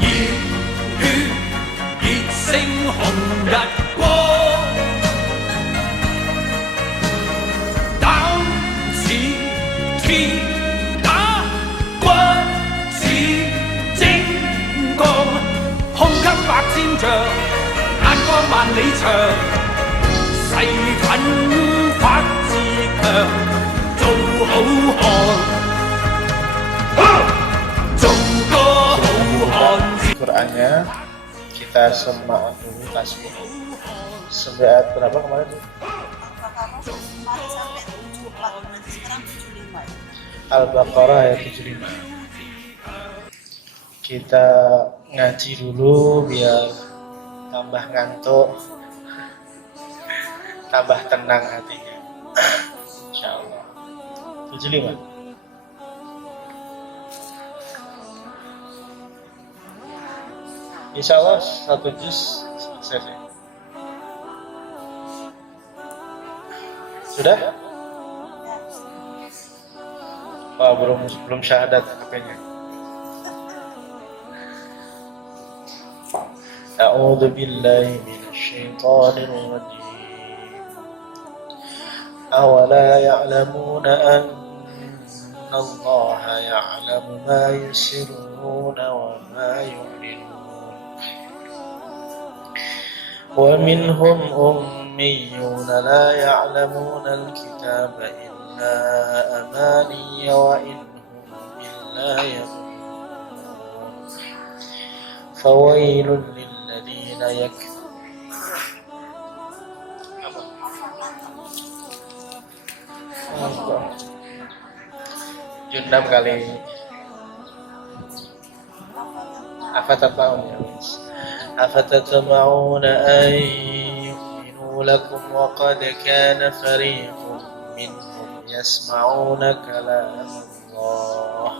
熱血熱星紅日光，膽似鐵打，骨似精鋼，胸襟百千丈，眼光萬里長，誓奮發自強，做好漢。Qurannya kita semak dulu tasbih sampai ayat berapa kemarin? Al-Baqarah ayat 75. Kita ngaji dulu biar tambah ngantuk, tambah tenang hatinya. Insyaallah. 75. Insya Allah satu juz selesai. Sudah? Wah, belum syahadat HP-nya. A'udzu billahi minasyaitonir rajim. Awala ya'lamuna anna Allah ya'lamu ma yusirruna wa ma yu'linun. ومنهم أميون لا يعلمون الكتاب إلا أماني وإن هم إلا يظنون فويل للذين Jundam kali afatatma'un ya أفتطمعون أن يؤمنوا لكم وقد كان فريق منهم يسمعون كلام الله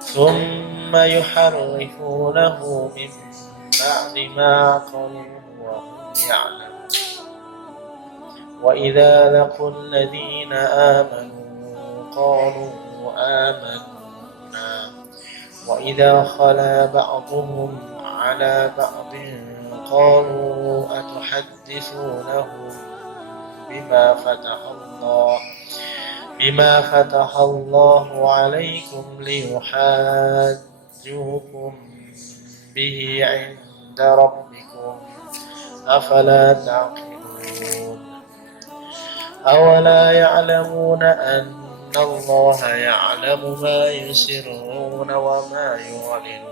ثم يحرفونه من بعد ما عقلوه وهم يعلمون وإذا لقوا الذين آمنوا قالوا آمنا وإذا خلا بعضهم على بعض قالوا أتحدثونهم بما فتح الله عليكم ليحاجوكم به عند ربكم أفلا تعقلون أولا يعلمون أن الله يعلم ما يسرون وما يعلنون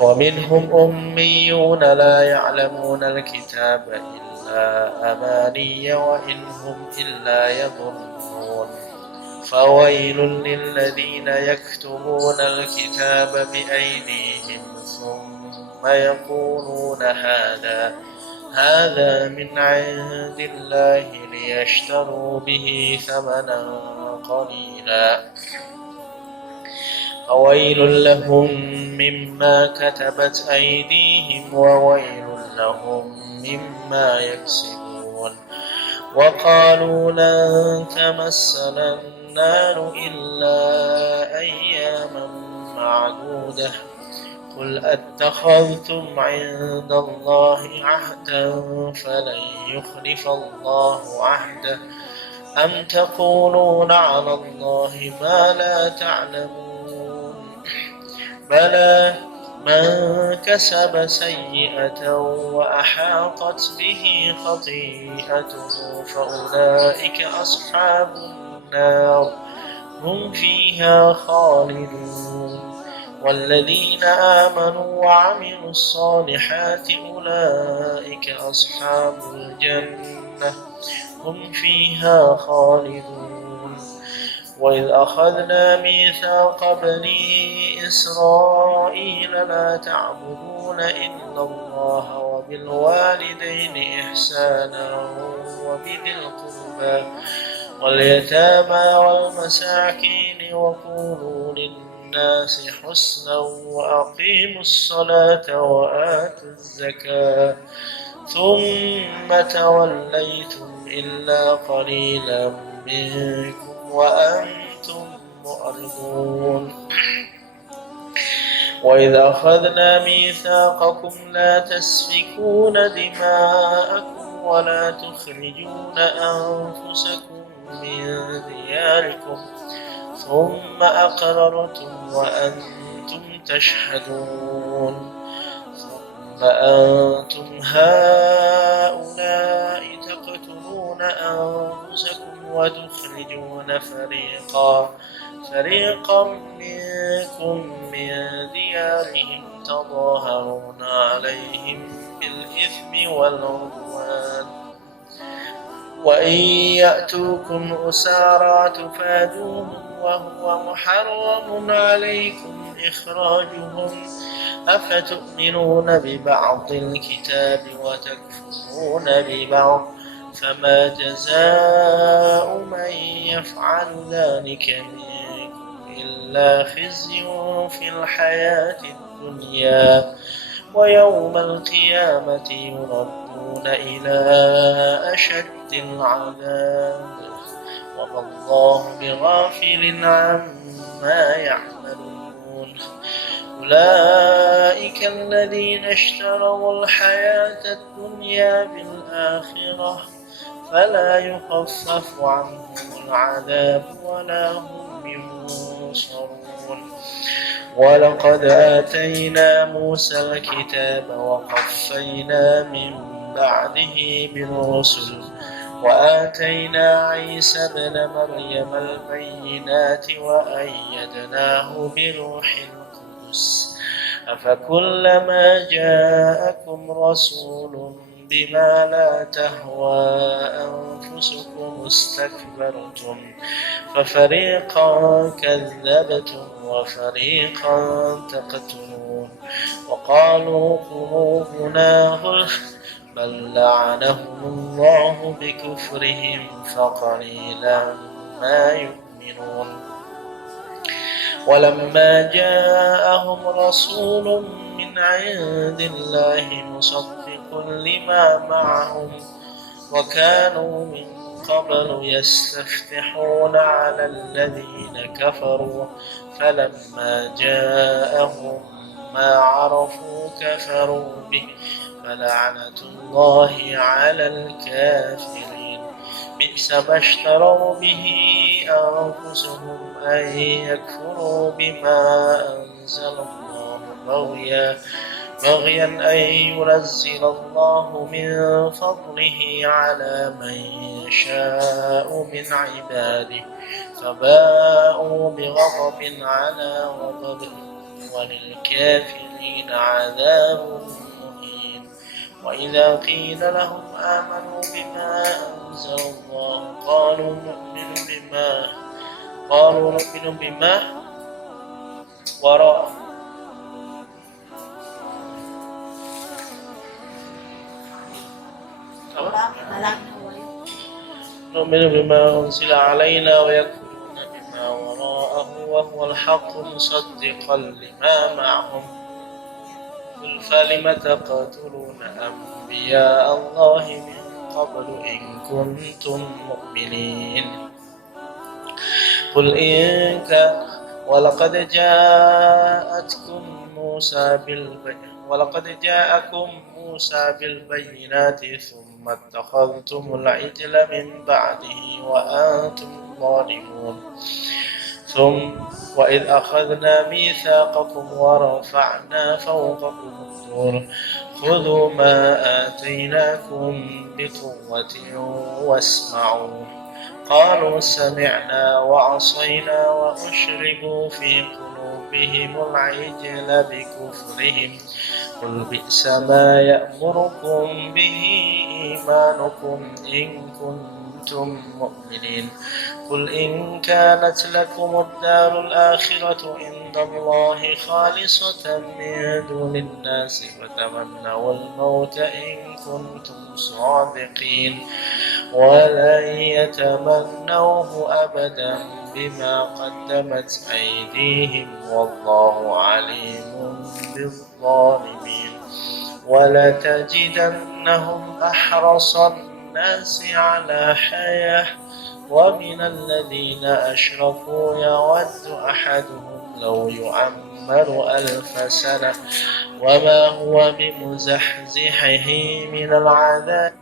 ومنهم أميون لا يعلمون الكتاب إلا أماني وإن هم إلا يظنون فويل للذين يكتبون الكتاب بأيديهم ثم يقولون هذا من عند الله ليشتروا به ثمنا قليلا فويل لهم مما كتبت أيديهم وويل لهم مما يكسبون وقالوا لن تمسنا النار إلا أياما معدودة قل أتخذتم عند الله عهدا فلن يخلف الله عهده أم تقولون على الله ما لا تعلمون بلى من كسب سيئة وأحاطت به خطيئته فأولئك أصحاب النار هم فيها خالدون والذين آمنوا وعملوا الصالحات أولئك أصحاب الجنة هم فيها خالدون وإذ أخذنا ميثاق بني إسرائيل لا تعبدون إلا الله وبالوالدين إحسانا وبذي القربى واليتامى والمساكين وقولوا للناس حسنا وأقيموا الصلاة وآتوا الزكاة ثم توليتم إلا قليلا منكم وأنتم معرضون وإذا أخذنا ميثاقكم لا تسفكون دماءكم ولا تخرجون أنفسكم من دياركم ثم أقررتم وأنتم تشهدون ثم أنتم هؤلاء تقتلون أنفسكم وتخرجون فريقا منكم من ديارهم تظاهرون عليهم بالإثم والعدوان وإن يأتوكم أسارى تفادوهم وهو محرم عليكم إخراجهم أفتؤمنون ببعض الكتاب وتكفرون ببعض فما جزاء من يفعل ذلك منكم إلا خزي في الحياة الدنيا ويوم القيامة يردون إلى أشد العذاب وما الله بغافل عما يعملون أولئك الذين اشتروا الحياة الدنيا بالآخرة فلا يخفف عنهم العذاب ولا هم ينصرون ولقد آتينا موسى الكتاب وقفينا من بعده بالرسل وآتينا عيسى ابن مريم البينات وأيدناه بروح القدس أفكلما جاءكم رسول بما لا تهوى أنفسكم استكبرتم ففريقا كذبتم وفريقا تقتلون وقالوا قلوبنا غلف بل لعنهم الله بكفرهم فقليلا ما يؤمنون ولما جاءهم رسول من عند الله مصدق لما معهم وكانوا من قبل يستفتحون على الذين كفروا فلما جاءهم ما عرفوا كفروا به فلعنة الله على الكافرين بئس ما اشتروا به أنفسهم أن يكفروا بما أنزل الله بغيا أن ينزل الله من فضله على من يشاء من عباده فباءوا بغضب على غضب وللكافرين عذاب مهين وإذا قيل لهم آمنوا بما أنزل الله قالوا نؤمن بما وراءه نؤمن بما أنزل علينا ويكفرون بما وراءه وهو الحق مصدقا لما معهم قل فلم تقتلون أنبياء الله من قبل إن كنتم مؤمنين قل إن كان ولقد جاءكم موسى بالبينات ثم اتخذتم العجل من بعده وأنتم ظالمون وإذ أخذنا ميثاقكم ورفعنا فوقكم الطور خذوا ما آتيناكم بقوة واسمعوا قالوا سمعنا وعصينا وأشربوا في قلوبهم العجل بكفرهم قل بئس ما يأمركم به إيمانكم إن كنتم مؤمنين قل إن كانت لكم الدار الآخرة عند الله خالصة من دون الناس فتمنوا الموت إن كنتم صادقين ولن يتمنوه أبدا بما قدمت أيديهم والله عليم بالظالمين ولتجدنهم أحرص الناس على حياة ومن الذين أشركوا يود أحدهم لو يعمر 1000 سنة وما هو بمزحزحه من العذاب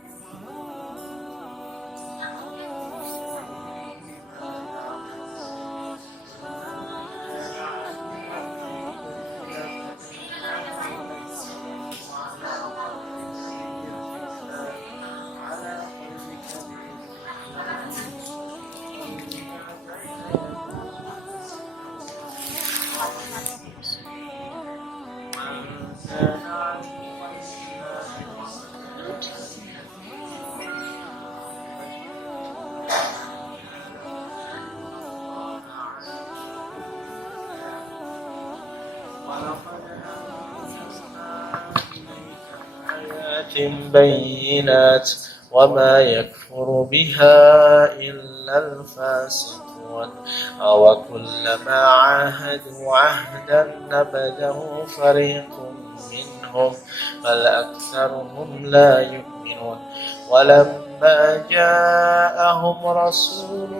بينات وما يكفر بها إلا الفاسقون أو كلما عاهدوا عهدا نبذه فريق منهم بل أكثرهم لا يؤمنون ولما جاءهم رسول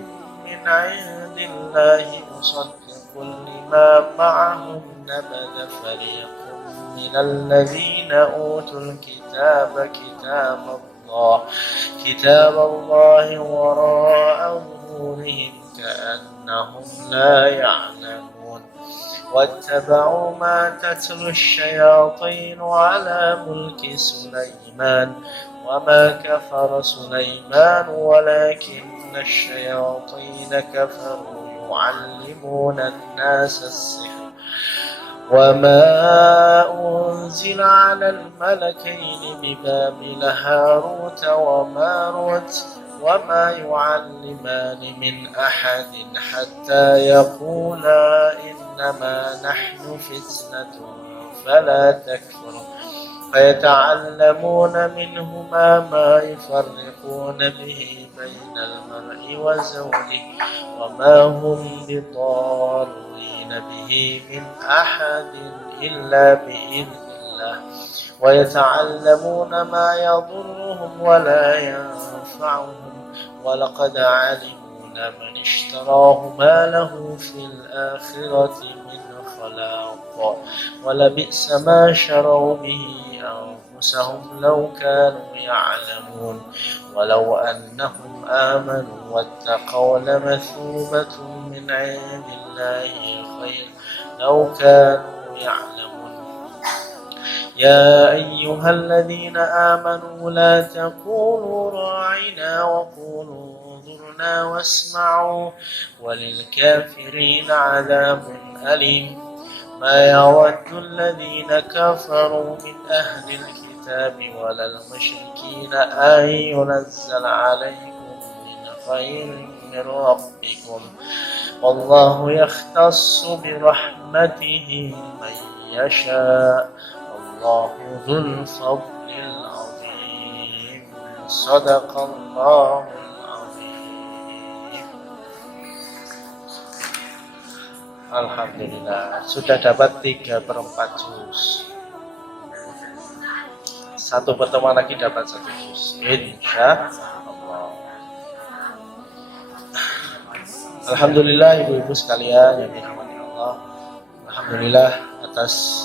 من عند الله مصدق لما معهم نبذ فريق من الذين أوتوا الكتاب كتاب الله وراء ظهورهم كأنهم لا يعلمون واتبعوا ما تتلو الشياطين على ملك سليمان وما كفر سليمان ولكن الشياطين كفروا يعلمون الناس السحر وما أنزل على الملكين ببابل هاروت وماروت وما يعلمان من أحد حتى يقولا إنما نحن فتنة فلا تكفر فيتعلمون منهما ما يفرقون به بين المرء وزوجه وما هم بضارين به من أحد إلا بإذن الله ويتعلمون ما يضرهم ولا ينفعهم ولقد علموا لمن اشتراه ما له في الآخرة من خلاق ولبئس ما شروا به أنفسهم لو كانوا يعلمون ولو أنهم آمنوا واتقوا لمثوبة من عند الله خير لو كانوا يعلمون يا أيها الذين آمنوا لا تقولوا راعنا وقولوا انظرنا واسمعوا وللكافرين عذاب أليم ما يود الذين كفروا من أهل الكتاب ولا المشركين أن ينزل عليكم من خير من ربكم والله يختص برحمته من يشاء الله ذو الفضل العظيم صدق الله Alhamdulillah sudah dapat 3/4 juz. Satu pertemuan lagi dapat 1 juz. Insya Allah. Alhamdulillah ibu-ibu sekalian yang dirahmati Allah. Alhamdulillah atas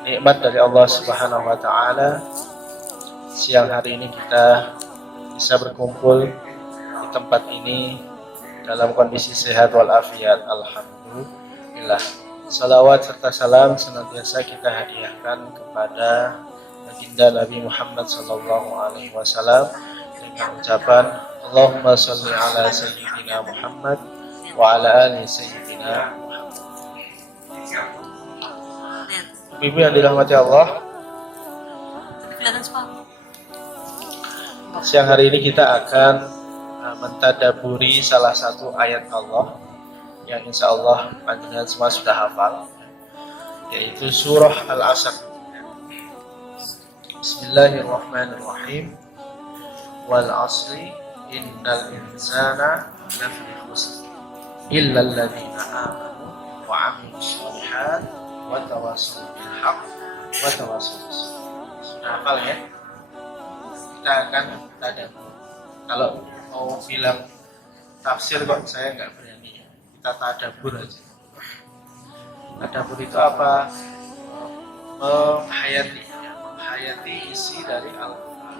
nikmat dari Allah Subhanahu wa taala. Siang hari ini kita bisa berkumpul di tempat ini dalam kondisi sehat walafiat. Alhamdulillah. Salawat serta salam senantiasa kita hadiahkan kepada baginda Nabi Muhammad sallallahu alaihi wasallam dengan ucapan Allahumma shalli ala sayyidina Muhammad wa ala ali sayyidina Muhammad. Ibu yang dirahmati Allah, siang hari ini kita akan mentadaburi salah satu ayat Allah yang insya Allah panjenengan semua sudah hafal, yaitu surah Al-Asr. Bismillahirrahmanirrahim. Wal asri innal insana lafi khusr illa alladhina amanu wa 'amilus shalihat wa tawassaw bil haqq wa tawassaw bis sabr. Sudah hafal ya? Kita akan tadabbur. Kalau mau bilang tafsir kok saya nggak berani. Kita tadabbur aja. Adapun itu apa? Menghayati isi dari Al-Quran.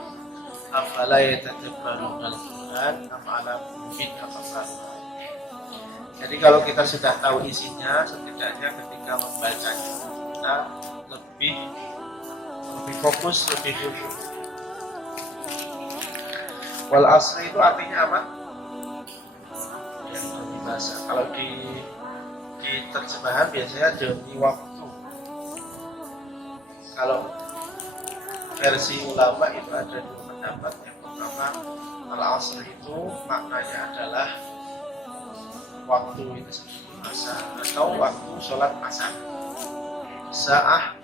Afala yatadabbaruna al-Quran am ala qulubin aqfaluha. Jadi kalau kita sudah tahu isinya, setidaknya ketika membacanya kita lebih fokus, lebih khusyuk. Wal asri itu artinya apa? Ya, demi bahasa. Kalau di terjemahan biasanya demi waktu. Kalau versi ulama itu ada dua pendapat. Yang pertama, al asri itu maknanya adalah waktu itu sendiri, masa atau waktu sholat asar. Sa'ah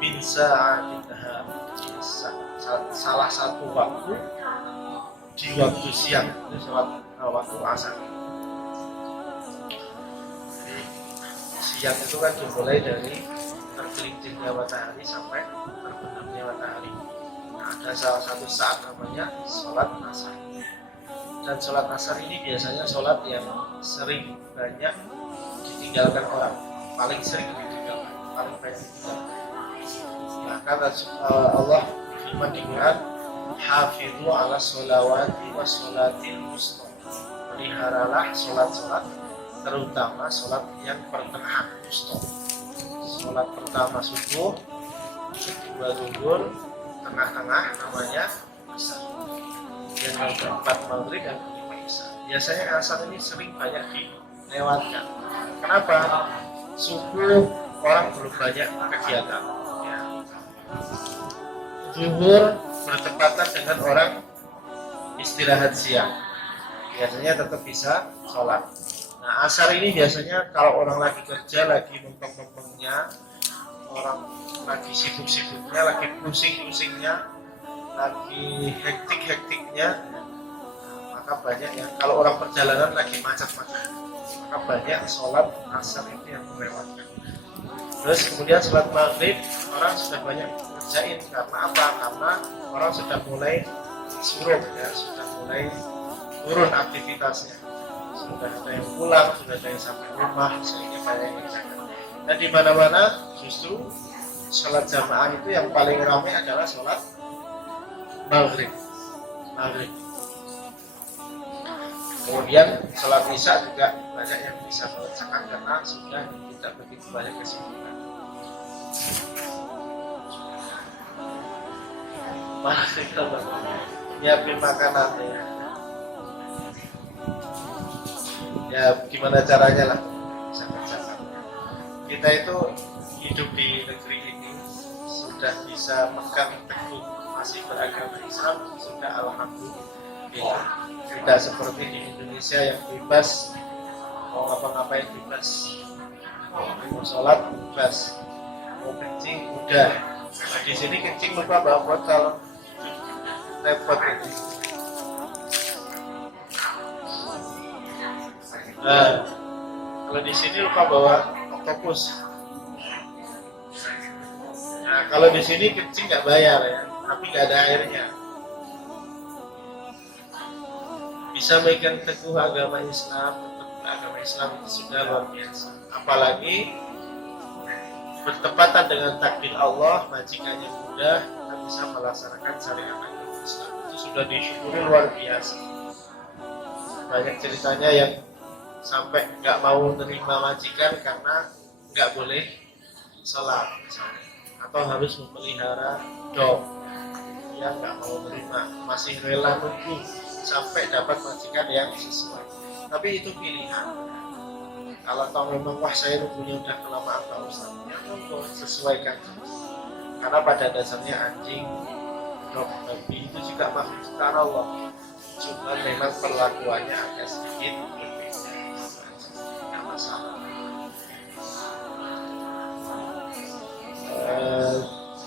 min sa'atidha, salah satu waktu di waktu siang, itu sholat waktu asar. Jadi, siang itu kan dimulai dari tergelincirnya matahari sampai terbenamnya matahari. Nah, ada salah satu saat namanya sholat asar. Dan sholat asar ini biasanya sholat yang sering banyak ditinggalkan orang, paling sering ditinggalkan, paling banyak ditinggalkan. Bahkan Allah firman di Quran, hafidhu ala sholawati wa sholatil wusta. Peliharalah sholat-sholat, terutama sholat yang pertengahan, wusta. Sholat pertama subuh, kedua zuhur, tengah-tengah namanya asar. Yang keempat maghrib dan kelima isya. Biasanya asar ini sering banyak dilewatkan. Kenapa? Subuh orang belum banyak kegiatan. Ya. Zuhur bertepatan dengan orang istirahat siang. Biasanya tetap bisa sholat. Nah, asar ini biasanya kalau orang lagi kerja, lagi mempeng-mempengnya, orang lagi sibuk-sibuknya, lagi pusing-pusingnya, lagi hektik-hektiknya, maka banyak yang kalau orang perjalanan lagi macet-macet, maka banyak sholat asar itu yang melewatkan. Terus kemudian sholat maghrib orang sudah banyak ngerjain. Karena apa? Karena orang sudah mulai surut, ya, sudah mulai turun aktivitasnya, sudah ada yang pulang, sudah ada yang sampai rumah, sehingga banyak yang ngerjain. Dan di mana-mana justru sholat jamaah itu yang paling ramai adalah sholat maghrib. Kemudian sholat isya juga banyak yang bisa mengerjakan karena sudah tidak begitu banyak kesibukan. Masih nyiapin makanan ya gimana caranya lah bisa mengerjakan. Kita itu hidup di negeri ini sudah bisa pegang teguh masih beragama Islam, sudah alhamdulillah. Tidak seperti di Indonesia yang bebas, mau ngapa-ngapain bebas, mau sholat bebas, mau kencing udah. Nah, di sini kencing lupa bawa botol, repot ini. Nah, kalau di sini lupa bawa oktopus. Nah, kalau di sini kencing nggak bayar ya, tapi nggak ada airnya. Bisa megang teguh agama Islam, agama Islam itu sudah luar biasa. Apalagi bertepatan dengan takdir Allah, majikannya mudah, kita bisa melaksanakan syariat agama Islam. Itu sudah disyukuri luar biasa. Banyak ceritanya yang sampai nggak mau nerima majikan karena nggak boleh sholat misalnya, atau harus memelihara dog, dia nggak mau nerima, masih rela nunggu sampai dapat majikan yang sesuai. Tapi itu pilihan. Kalau tahu memang wah saya nunggunya udah kelamaan Pak Ustaz, ya monggo sesuaikan. Karena pada dasarnya anjing, dog, babi itu juga makhluk ciptaan Allah. Cuma memang perlakuannya agak sedikit berbeda. Nggak masalah.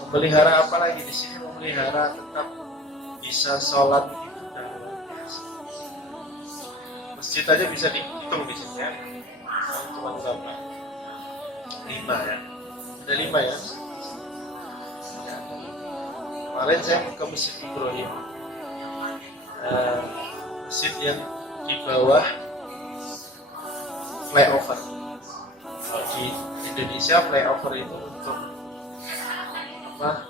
Memelihara apa lagi di sini? Memelihara tetap bisa sholat itu udah luar biasa. Masjid aja bisa dihitung di sini ya. Cuma berapa? 5 ya. Ada 5 ya. Kemarin saya ke Masjid Ibrahim, masjid yang di bawah flyover. Kalau di Indonesia flyover itu untuk apa,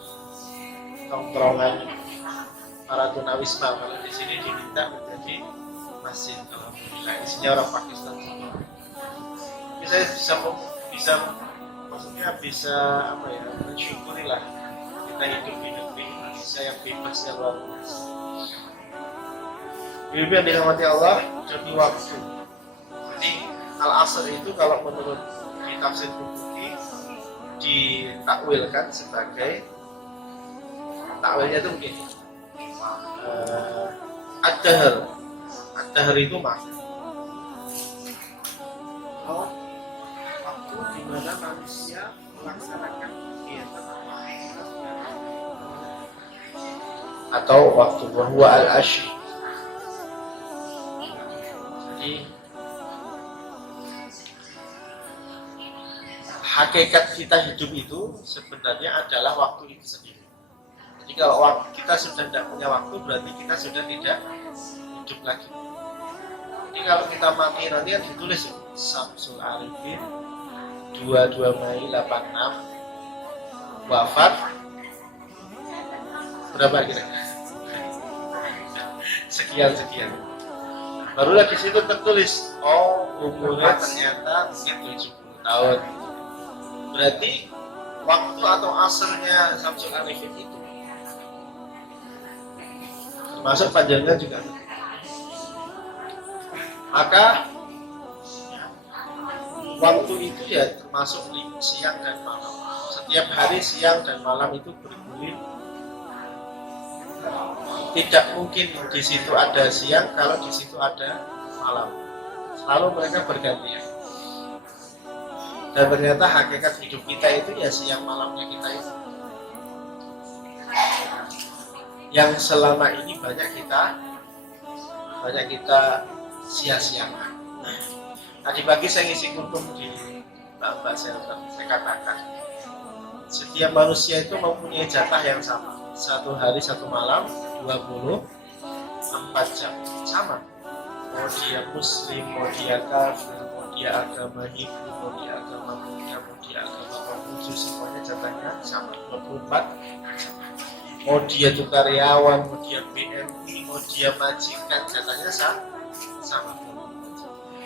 tongkrongan para tunawisma. Kalau di sini diminta menjadi masjid, alhamdulillah isinya orang Pakistan semua. Tapi saya bisa maksudnya bisa apa ya, mensyukurilah kita hidup di negeri Indonesia yang bebasnya luar biasa. Ibu yang dirahmati Allah, demi waktu. Jadi al-asr itu kalau menurut tafsir Qurtubi ditakwilkan sebagai, takwilnya itu begini, ad-dahr. Ad-dahr itu waktu di mana manusia melaksanakan kegiatan atau waktu bahwa al-ashr. Jadi hakikat kita hidup itu sebenarnya adalah waktu itu sendiri. Jadi kalau kita sudah tidak punya waktu, berarti kita sudah tidak hidup lagi. Jadi kalau kita mati nanti kan ditulis Syamsul Arifin 22 Mei 86, wafat berapa kira? Sekian. Barulah di situ tertulis, oh umurnya ternyata mungkin 70 tahun. Berarti waktu atau asrnya Syamsul Arifin itu termasuk panjangnya juga. Maka waktu itu ya termasuk siang dan malam. Setiap hari siang dan malam itu bergulir. Tidak mungkin di situ ada siang kalau di situ ada malam. Selalu mereka bergantian. Dan ternyata hakikat hidup kita itu ya siang malamnya kita itu. Yang selama ini banyak kita sia-siakan. Tadi pagi saya ngisi kultum di Mbak Shelter, saya katakan setiap manusia itu mempunyai jatah yang sama, satu hari satu malam 24 jam sama. Mau dia muslim, mau dia kafir, mau dia agama Hindu, mau dia agama Buddha, mau dia agama Konghucu, semuanya jatahnya sama 24 jam. Mau dia itu karyawan, mau dia BMI, mau dia majikan, jatahnya sama.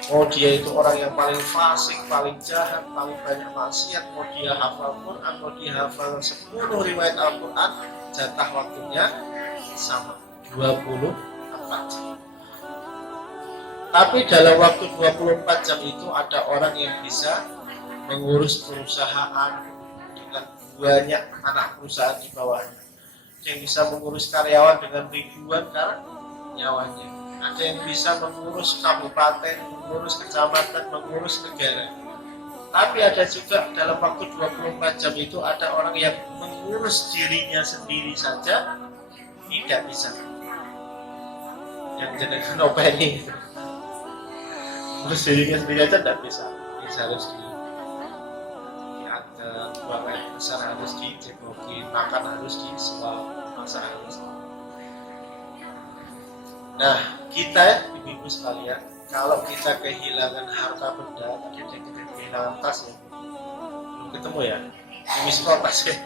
Mau dia itu orang yang paling fasik, paling jahat, paling banyak maksiat, mau dia hafal Quran, mau dia hafal 10 riwayat Al-Quran, jatah waktunya sama 24 jam. Tapi dalam waktu 24 jam itu ada orang yang bisa mengurus perusahaan dengan banyak anak perusahaan di bawahnya, yang bisa mengurus karyawan dengan ribuan karyawannya. Ada yang bisa mengurus kabupaten, mengurus kecamatan, mengurus negara. Tapi ada juga dalam waktu 24 jam itu ada orang yang mengurus dirinya sendiri saja tidak bisa. Yang jenengan openi itu. Mengurus dirinya sendiri saja tidak bisa. Bisa harus diantar, buang air besar harus dicekokin, makan harus disuap, masak harus. Nah, kita ibu-ibu sekalian, kalau kita kehilangan harta benda, tadi kita kehilangan tas ya, belum ketemu ya, misal tas ya,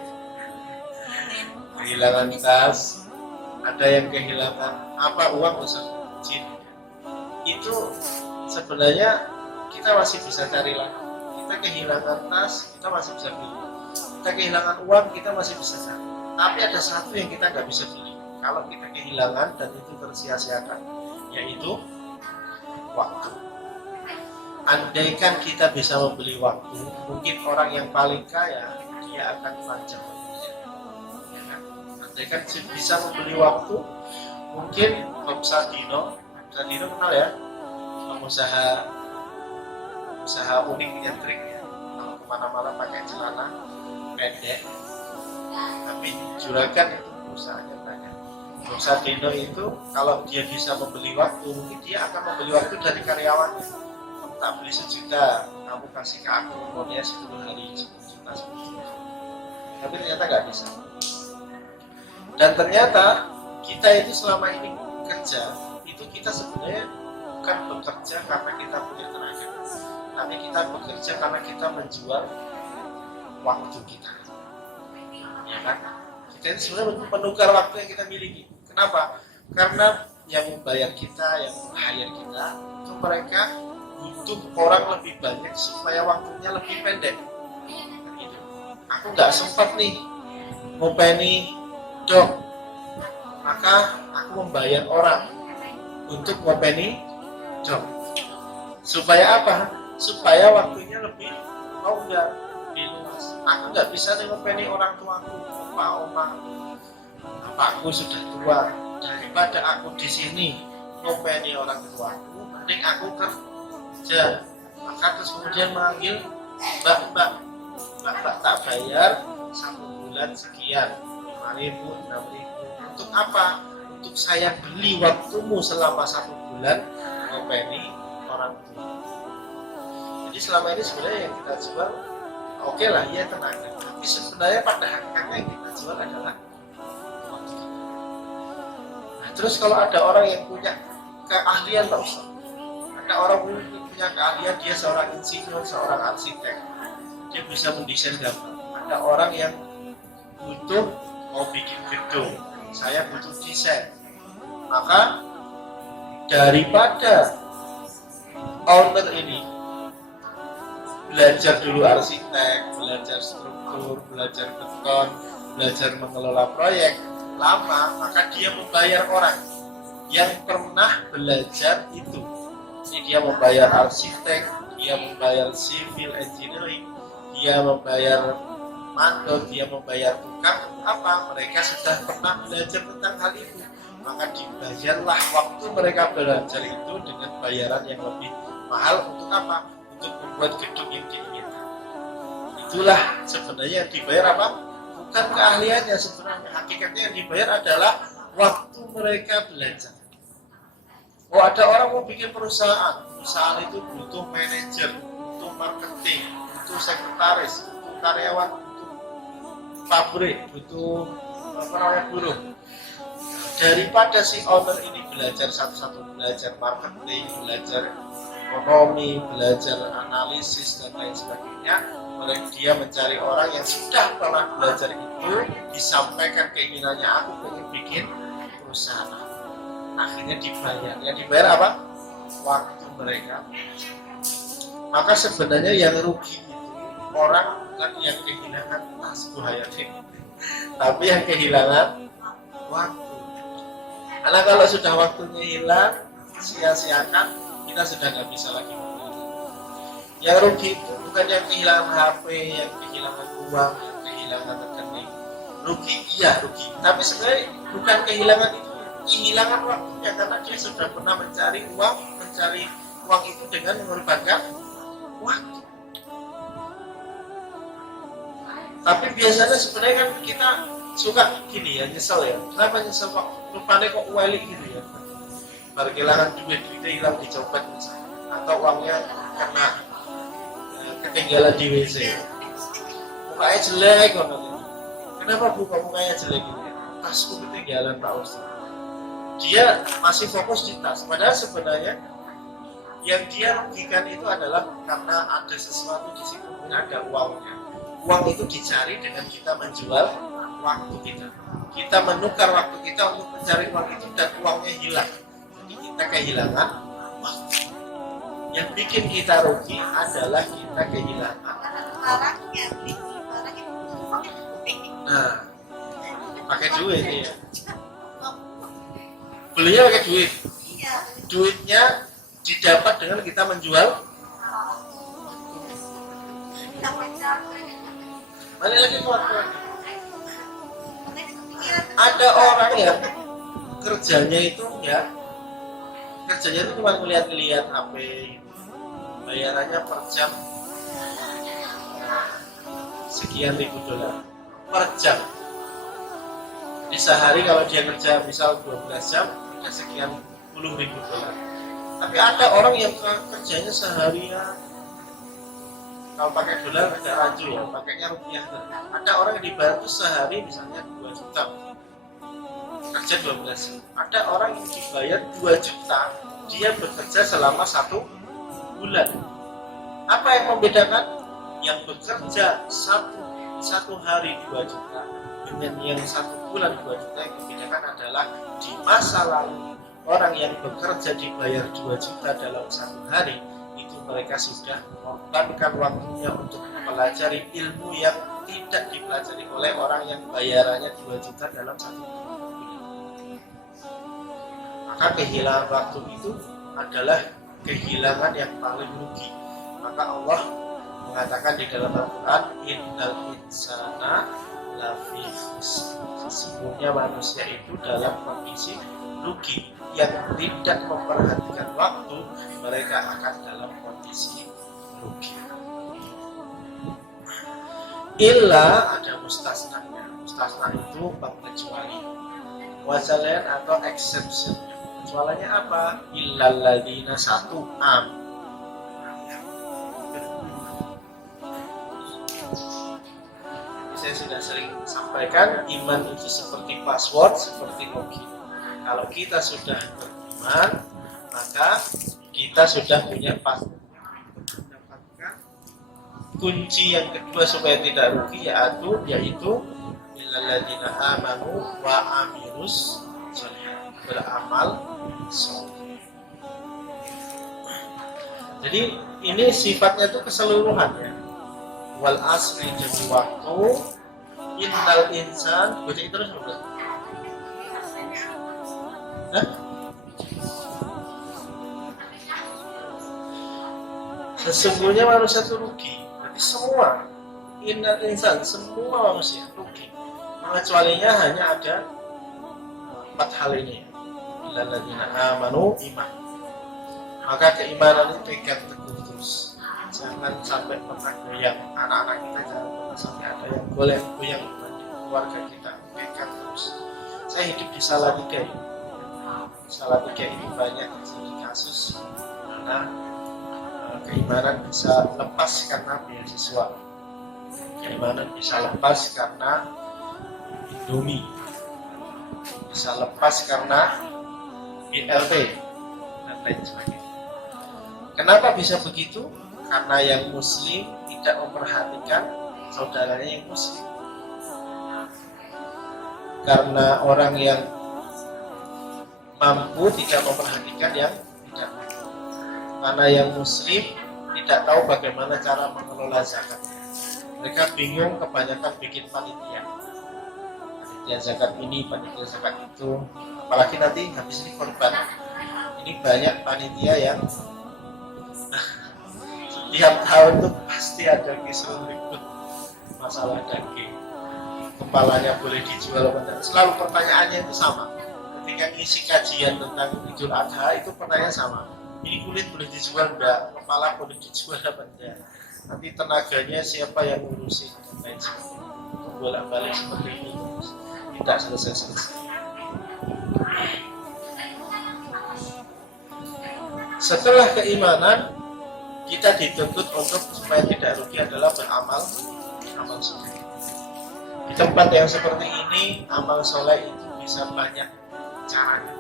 kehilangan tas, ada yang kehilangan uang besar, jin, itu sebenarnya kita masih bisa cari lagi. Kita kehilangan tas, kita masih bisa beli. Kita kehilangan uang, kita masih bisa cari. Tapi ada satu yang kita nggak bisa beli. Kalau kita kehilangan dan itu tersia-siakan, yaitu waktu. Andaikan kita bisa membeli waktu, mungkin orang yang paling kaya dia akan panjang umurnya. Ya kan? Andaikan bisa membeli waktu, mungkin Bob Sadino kenal ya, pengusaha unik nyentrik ya. Kalau kemana-mana pakai celana pendek, tapi juragan itu usahanya banyak. Bob Sadino itu kalau dia bisa membeli waktu, mungkin dia akan membeli waktu dari karyawannya. Kamu tak beli 1 juta, kamu kasih ke aku, kemudian 10 hari 10 juta. Tapi ternyata nggak bisa. Dan ternyata kita itu selama ini kerja, itu kita sebenarnya bukan bekerja karena kita punya tenaga, tapi kita bekerja karena kita menjual waktu kita. Ya kan? Kita ini sebenarnya menukar waktu yang kita miliki. Kenapa? Karena yang membayar kita, yang hire kita, itu mereka butuh orang lebih banyak supaya waktunya lebih pendek. Gitu. Aku nggak sempat nih ngopeni dok, maka aku membayar orang untuk ngopeni dok. Supaya apa? Supaya waktunya lebih longgar, lebih luas. Aku nggak bisa nih ngopeni orang tuaku, oma, bapakku sudah tua. Daripada aku di sini ngopeni orang tuaku, mending aku kerja. Maka terus kemudian manggil mbak tak bayar 1 bulan sekian, 5.000, 6.000. Untuk apa? Untuk saya beli waktumu selama 1 bulan ngopeni orang tua. Jadi selama ini sebenarnya yang kita jual oke lah, ya tenaga. Tapi sebenarnya pada hakikatnya yang kita jual adalah waktu. Nah, terus kalau ada orang yang punya keahlian, Pak Ustaz, ada orang yang punya keahlian, dia seorang insinyur, seorang arsitek, dia bisa mendesain gambar. Ada orang yang butuh mau bikin gedung, saya butuh desain. Maka daripada owner ini belajar dulu arsitek, belajar struktur, belajar beton, belajar mengelola proyek lama, maka dia membayar orang yang pernah belajar itu. Jadi dia membayar arsitek, dia membayar civil engineering, dia membayar mandor, dia membayar tukang. Apa? Mereka sudah pernah belajar tentang hal itu, maka dibayarlah waktu mereka belajar itu dengan bayaran yang lebih mahal. Untuk apa? Untuk membuat gedung yang diinginkan. Itulah sebenarnya yang dibayar apa? Bukan keahliannya sebenarnya. Hakikatnya yang dibayar adalah waktu mereka belajar. Oh, ada orang mau bikin perusahaan itu butuh manajer, butuh marketing, butuh sekretaris, butuh karyawan, butuh pabrik, butuh buruh. Daripada si owner ini belajar satu-satu, belajar marketing, belajar ekonomi, belajar analisis dan lain sebagainya, dia mencari orang yang sudah pernah belajar itu, disampaikan keinginannya, aku pengen bikin perusahaan. Akhirnya dibayar. Yang dibayar apa? Waktu mereka. Maka sebenarnya yang rugi itu orang bukan yang kehilangan tasbih hayatin, tapi yang kehilangan waktu. Karena kalau sudah waktunya hilang, sia-siakan, kita sudah nggak bisa lagi memilih. Yang rugi itu bukan yang kehilangan HP, yang kehilangan uang, yang kehilangan rekening. Rugi, iya rugi. Tapi sebenarnya bukan kehilangan itu, kehilangan waktunya, karena dia sudah pernah mencari uang itu dengan mengorbankan waktu. Tapi biasanya sebenarnya kan kita suka gini ya, nyesel ya. Kenapa nyesel kok? Rupanya kok wali gitu ya. Baru kehilangan duitnya hilang di copet misalnya, atau uangnya kena ketinggalan di WC. Mukanya jelek kok. Kenapa buka mukanya jelek gitu? Tasku ketinggalan Pak Ustaz. Dia masih fokus di tas. Padahal sebenarnya yang dia rugikan itu adalah karena ada sesuatu di situ, ada uangnya. Uang itu dicari dengan kita menjual waktu kita. Kita menukar waktu kita untuk mencari uang itu dan uangnya hilang. Jadi kita kehilangan waktu. Yang bikin kita rugi adalah kita kehilangan waktu. Nah, pakai duit ya. Belinya pakai duit. Duitnya didapat dengan kita menjual. Balik lagi ke waktu. Ada orang yang kerjanya itu cuma ngeliat-ngeliat HP, bayarannya per jam sekian ribu dolar per jam. Di sehari kalau dia kerja misal 12 jam, udah sekian puluh ribu dolar. Tapi ada orang yang kerjanya seharian, kalau pakai dolar agak rancu ya, pakainya rupiah. Ada orang yang dibayar itu sehari misalnya 2 juta, kerja 12 jam. Ada orang yang dibayar 2 juta, dia bekerja selama 1 bulan. Apa yang membedakan? Yang bekerja 1 1 hari 2 juta dengan yang 1 bulan 2 juta, yang membedakan adalah di masa lalu orang yang bekerja dibayar 2 juta dalam 1 hari itu mereka sudah mengorbankan waktunya untuk mempelajari ilmu yang tidak dipelajari oleh orang yang bayarannya 2 juta dalam 1 bulan. Maka kehilangan waktu itu adalah kehilangan yang paling rugi. Maka Allah mengatakan di dalam Al-Quran, innal insana lafi khusr, sesungguhnya manusia itu dalam kondisi rugi. Yang tidak memperhatikan waktu, mereka akan dalam kondisi rugi. Illa, ada mustasnanya. Mustasna itu pengecuali, wajalan atau exception. Kecualiannya apa? Illal ladzina satu am. Saya sudah sering sampaikan, iman itu seperti password, seperti login. Kalau kita sudah beriman, maka kita sudah punya password. Mendapatkan kunci yang kedua supaya tidak rugi, yaitu illal ladzina amanu wa amilus sholihat, beramal soleh. Jadi ini sifatnya itu keseluruhan ya. Wal asri, demi waktu, innal insan, baca itu terus enggak? Sesungguhnya manusia itu rugi. Berarti semua, innal insan, semua manusia rugi. Mengecualinya hanya ada 4 hal ini. Illal ladzina amanu, iman. Maka keimanan itu pegang teguh terus. Jangan sampai pernah goyang. Anak-anak kita jangan pernah sampai ada yang boleh goyang di keluarga kita. Pegang terus. Saya hidup di Salatiga ini. Salatiga ini banyak terjadi kasus karena keimanan bisa lepas karena beasiswa, keimanan bisa lepas karena Indomie, bisa lepas karena ILP dan lain sebagainya. Kenapa bisa begitu? Karena yang muslim tidak memperhatikan saudaranya yang muslim. Karena orang yang mampu tidak memperhatikan yang tidak mampu. Karena yang muslim tidak tahu bagaimana cara mengelola zakat. Mereka bingung, kebanyakan bikin panitia zakat ini, panitia zakat itu. Apalagi nanti habis ini korban. Ini banyak panitia yang setiap tahun tuh pasti ada kisruh ribut masalah daging. Kepalanya boleh dijual apa enggak? Selalu pertanyaannya itu sama. Ketika ngisi kajian tentang Idul Adha itu pertanyaan sama. Ini kulit boleh dijual enggak? Kepala boleh dijual apa enggak? Nanti tenaganya siapa yang ngurusin dan lain sebagainya. Bolak-balik seperti ini tidak selesai-selesai. Setelah keimanan, kita dituntut untuk supaya tidak rugi adalah beramal amal soleh. Di tempat yang seperti ini, amal soleh itu bisa banyak caranya.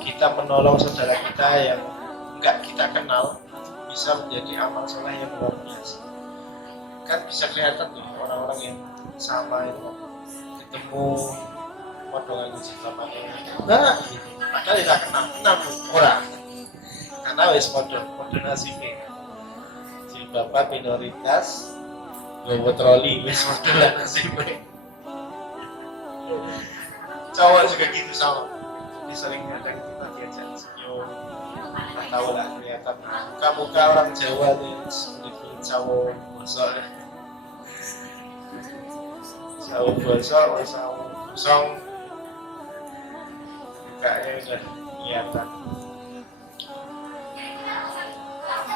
Kita menolong saudara kita yang enggak kita kenal bisa menjadi amal soleh yang luar biasa. Kan bisa kelihatan nih orang-orang yang sama itu ketemu modongan di tempatnya. Nah, padahal tidak kenal orang. Karena wis modon nasibe. Si bapak minoritas bawa troli wis modon nasibe. Cowok juga gitu sama. Jadi sering kadang kita diajak senyum. Nggak tahu lah kelihatan muka orang Jawa nih kulit cowok bosok. Cowok bosok, cowok kosong. Mukanya udah kelihatan.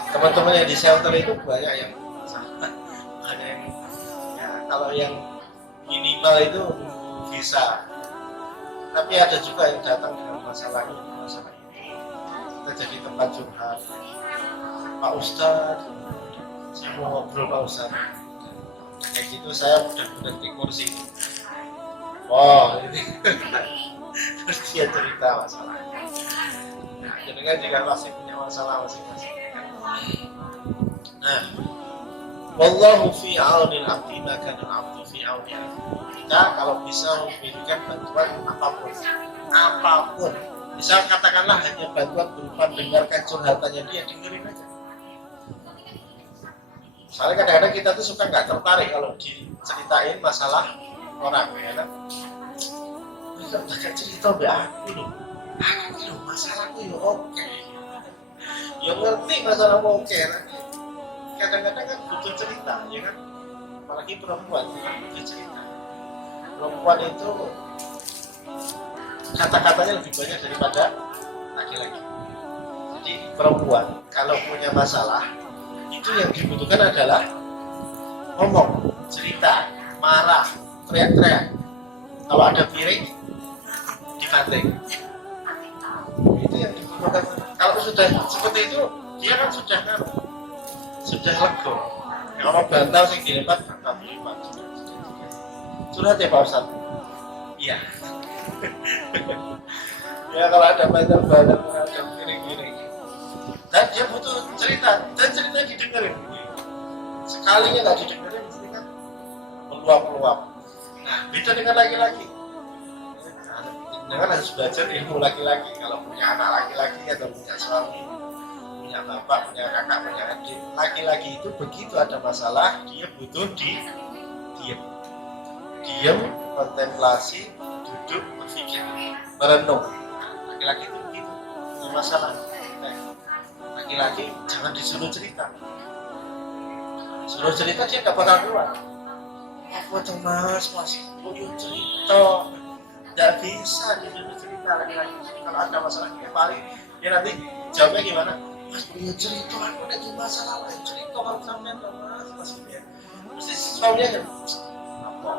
Teman-teman yang di shelter itu banyak yang sama, ada yang ya, kalau yang minimal itu bisa, tapi ada juga yang datang dengan masalah ini. Kita jadi tempat curhat. Pak Ustadz, saya mau ngobrol Pak Ustadz. Kayak gitu saya udah berhenti kursi. Wow, ini terus dia cerita masalahnya. Nah, jenengan juga masih punya masalah masing-masing. Nah, Wallahu fi aunil abdi maka al-abdu fi auni akhi. Kita kalau bisa memberikan bantuan apapun. Misal katakanlah hanya bantuan berupa mendengarkan curhatannya dia, dengerin aja. Soalnya kadang-kadang kita tuh suka nggak tertarik kalau diceritain masalah orang, ya kan? Bisa baca cerita be aku loh, masalahku yo oke. Yo ngerti masalahmu oke, kadang-kadang kan butuh cerita, ya kan? Apalagi perempuan kan butuh cerita. Perempuan itu kata-katanya lebih banyak daripada laki-laki. Jadi perempuan kalau punya masalah itu yang dibutuhkan adalah ngomong, cerita, marah, teriak-teriak. Kalau ada piring dibanting. Itu yang dibutuhkan. Kalau sudah seperti itu, dia kan sudah lego. Kalau bantal sing dilempar bantal dilempar. Curhat ya Pak Ustaz? Iya. Ya kalau ada bantal ada piring-piring. Dan dia butuh cerita, dan cerita didengerin. Sekalinya nggak didengerin, mesti kan meluap-luap. Nah, beda dengan laki-laki. Dengan harus belajar ilmu laki-laki. Kalau punya anak laki-laki atau punya suami, punya bapak, punya kakak, punya adik, laki-laki itu begitu ada masalah, dia butuh diam, kontemplasi, duduk, berpikir, merenung. Laki-laki itu begitu, ada masalah. Laki-laki jangan disuruh cerita. Suruh cerita dia nggak bakal keluar. Aku cemas mas, punya cerita. Nggak bisa disuruh cerita laki-laki. Kalau ada masalah kayak paling dia nanti jawabnya gimana? Mas punya cerita, aku ada masalah lain cerita kalau sampai mas dia. Mesti suaminya kan? Apa?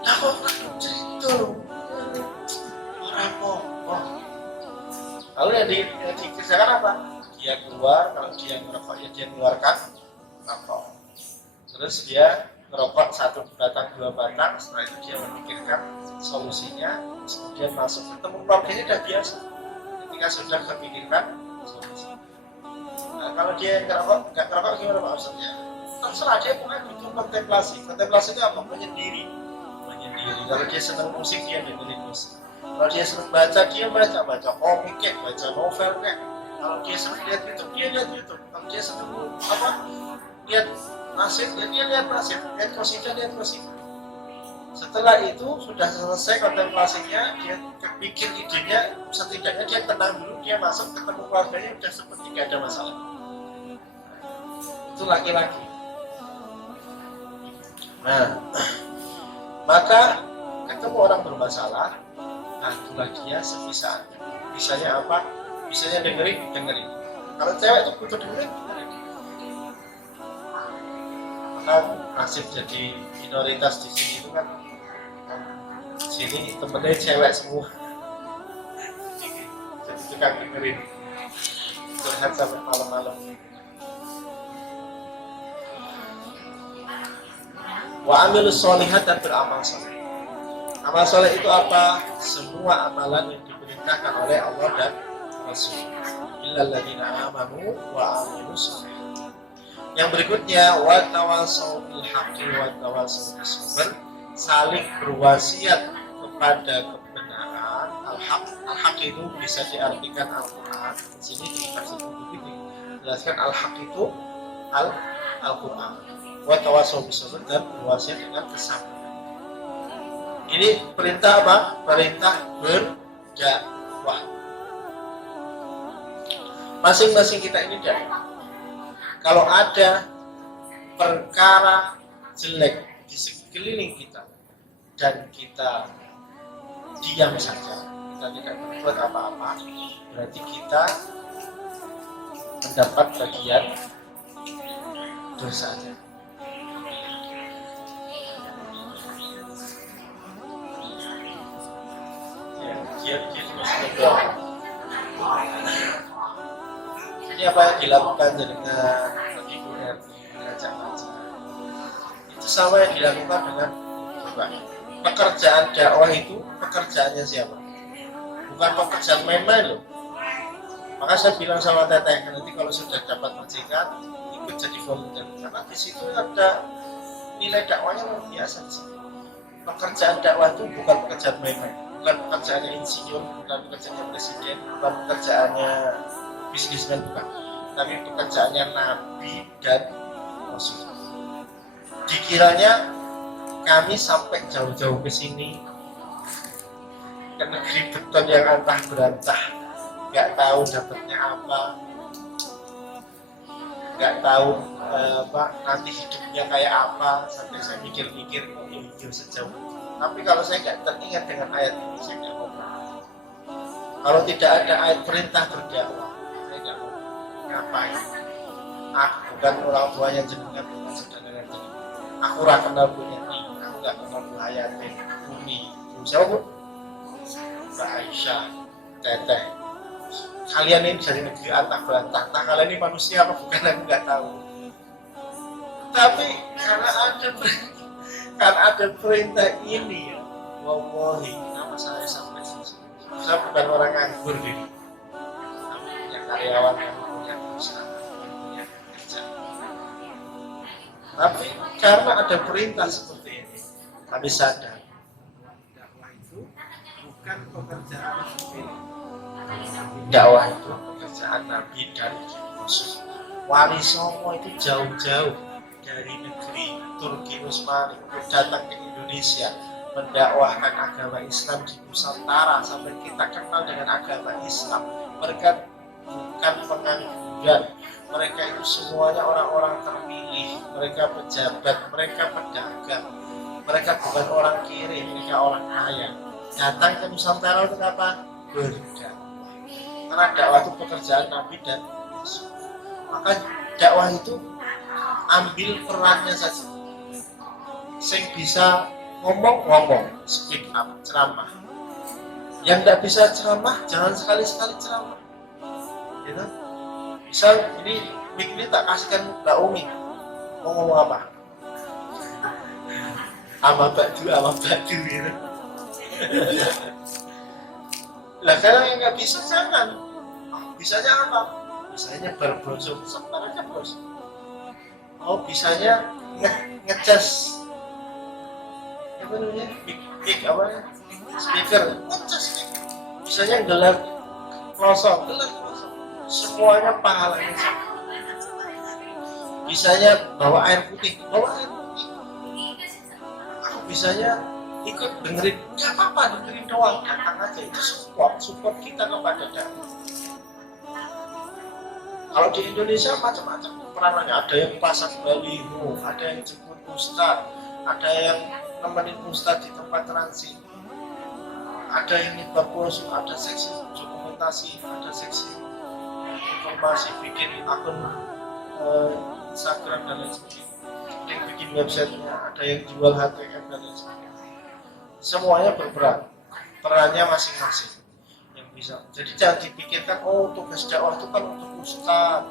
Nah kok cerita loh? Orang apa? Lalu yang dikerjakan apa? Dia keluar, kalau dia merokok ya dia keluarkan rokok. Terus dia merokok 1 batang 2 batang, setelah itu dia memikirkan solusinya, kemudian masuk ketemu problemnya udah biasa. Ketika sudah terpikirkan solusi. Nah, kalau dia nggak ngerokok gimana Pak Ustaz? Ya, terserah dia pokoknya butuh kontemplasi. Kontemplasi itu apa? Menyendiri. Kalau dia senang musik dia dengerin musik. Kalau dia senang baca, dia baca komik kayak, baca novel kayak. Kalau dia senang lihat YouTube, dia lihat YouTube. Kalau dia senang lihat nasib, dia lihat nasib. Lihat qasidah. Setelah itu sudah selesai kontemplasinya, dia kepikir idenya, setidaknya dia tenang dulu, dia masuk ketemu keluarganya sudah seperti tidak ada masalah. Itu laki-laki. Nah, maka ketemu orang bermasalah, bantulah dia sebisa. Bisanya apa? Bisanya dengerin. Kalau cewek itu butuh dengerin. Maka nasib jadi minoritas di sini itu kan, sini temennya cewek semua. Jadi tukang dengerin. Curhat sampai malam-malam. Wa amilus sholihat dan beramal soleh. Amal soleh itu apa? Semua amalan yang diperintahkan oleh Allah dan Rasul. Illal ladzina amanu wa amilus sholihat. Yang berikutnya wa tawassaw bil haqqi wa tawassaw bis sabr, saling berwasiat kepada kebenaran. Al-haq itu bisa diartikan Al-Qur'an. Di sini dikasih begini. Jelaskan al-haq itu Al-Qur'an. Wa tawassaw bis sabr, dan berwasiat dengan kesabaran. Ini perintah apa? Perintah berdakwah. Masing-masing kita ini dakwah. Kalau ada perkara jelek di sekeliling kita dan kita diam saja, kita tidak berbuat apa-apa, berarti kita mendapat bagian dosanya. Dia juga ini apa yang dilakukan dengan menghibur, mengajak baca, itu sama yang dilakukan dengan pekerjaan dakwah. Itu pekerjaannya siapa? Bukan pekerjaan main-main loh. Maka saya bilang sama teteh, nanti kalau sudah dapat majikan, ikut jadi volunteer karena di situ ada nilai dakwahnya luar biasa sih. Pekerjaan dakwah itu bukan pekerjaan main-main, bukan pekerjaannya insinyur, bukan pekerjaannya presiden, bukan pekerjaannya bisnismen, bukan, tapi pekerjaannya nabi dan rasul. Dikiranya kami sampai jauh-jauh ke sini ke negeri beton yang antah berantah, nggak tahu dapatnya apa, nggak tahu nanti hidupnya kayak apa, sampai saya mikir-mikir hijau sejauh itu. Tapi kalau saya nggak teringat dengan ayat ini, saya nggak mau. Kalau tidak ada ayat perintah berdakwah, saya nggak mau. Ngapain? Aku bukan orang tuanya jenengan, bukan saudara jenengan. Aku nggak kenal punya ini, aku nggak kenal Bu Hayati, Umi, siapa Bu? Mbak Aisyah, Teteh. Kalian ini dari negeri antah berantah, kalian ini manusia apa bukan, aku nggak tahu. Tapi karena ada perintah ini ya, wallahi nama saya sampai sini. Saya bukan orang nganggur ini. Kami punya karyawan, kami punya usaha, kami punya kerja. Tapi karena ada perintah seperti ini, kami sadar dakwah itu bukan pekerjaan seperti ini. Dakwah itu pekerjaan Nabi dan Rasul. Wali Songo itu jauh-jauh dari negeri Turki Utsmani untuk datang ke Indonesia mendakwahkan agama Islam di Nusantara sampai kita kenal dengan agama Islam. Mereka bukan pengangguran, mereka itu semuanya orang-orang terpilih, mereka pejabat, mereka pedagang, mereka bukan orang kiri, mereka orang kaya. Datang ke Nusantara untuk apa? Berdakwah. Karena dakwah itu pekerjaan Nabi dan Rasul. Maka dakwah itu ambil perannya saja. Sing bisa ngomong, speak up, ceramah. Yang tidak bisa ceramah, jangan sekali-sekali ceramah. Gitu? Misal ini tak kasihkan Mbak Umi, mau ngomong apa? Ama baju gitu. Lah sekarang yang nggak bisa jangan. Bisanya apa? Bisanya berbrosur, sebenarnya brosur. Oh bisanya ngecas apa namanya? Big apa ya? Speaker, ngecas speaker. Bisanya gelar klosok. Semuanya pahalanya sama. Bisanya bawa air putih. Aku bisanya ikut dengerin, nggak apa-apa, dengerin doang, datang aja, itu support kita kepada dakwah. Kalau di Indonesia macam-macam peranannya, ada yang pasang baliho, ada yang jemput ustadz, ada yang nemenin ustadz di tempat transit, ada yang nyebar brosur, ada seksi dokumentasi, ada seksi informasi, bikin akun Instagram dan lain sebagainya, ada yang bikin websitenya, ada yang jual HTM dan lain sebagainya. Semuanya berperan, perannya masing-masing yang bisa. Jadi jangan dipikirkan, oh tugas dakwah itu kan untuk ustaz,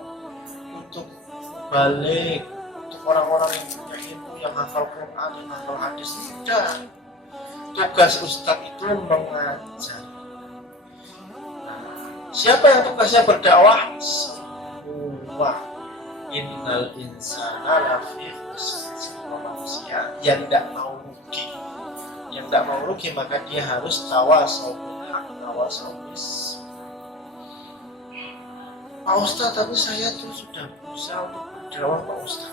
untuk balik, untuk orang-orang yang punya ilmu, yang hafal Quran, yang hafal hadis. Tidak. Tugas ustaz itu mengajar. Siapa yang tugasnya berdakwah? Semua. Innal insana lafi khusr. Semua manusia yang tidak mau rugi. Yang tidak mau rugi maka dia harus tawasau bil haq, tawasau bis. Pak Ustaz, tapi saya tuh sudah berusaha untuk berdakwah Pak Ustaz.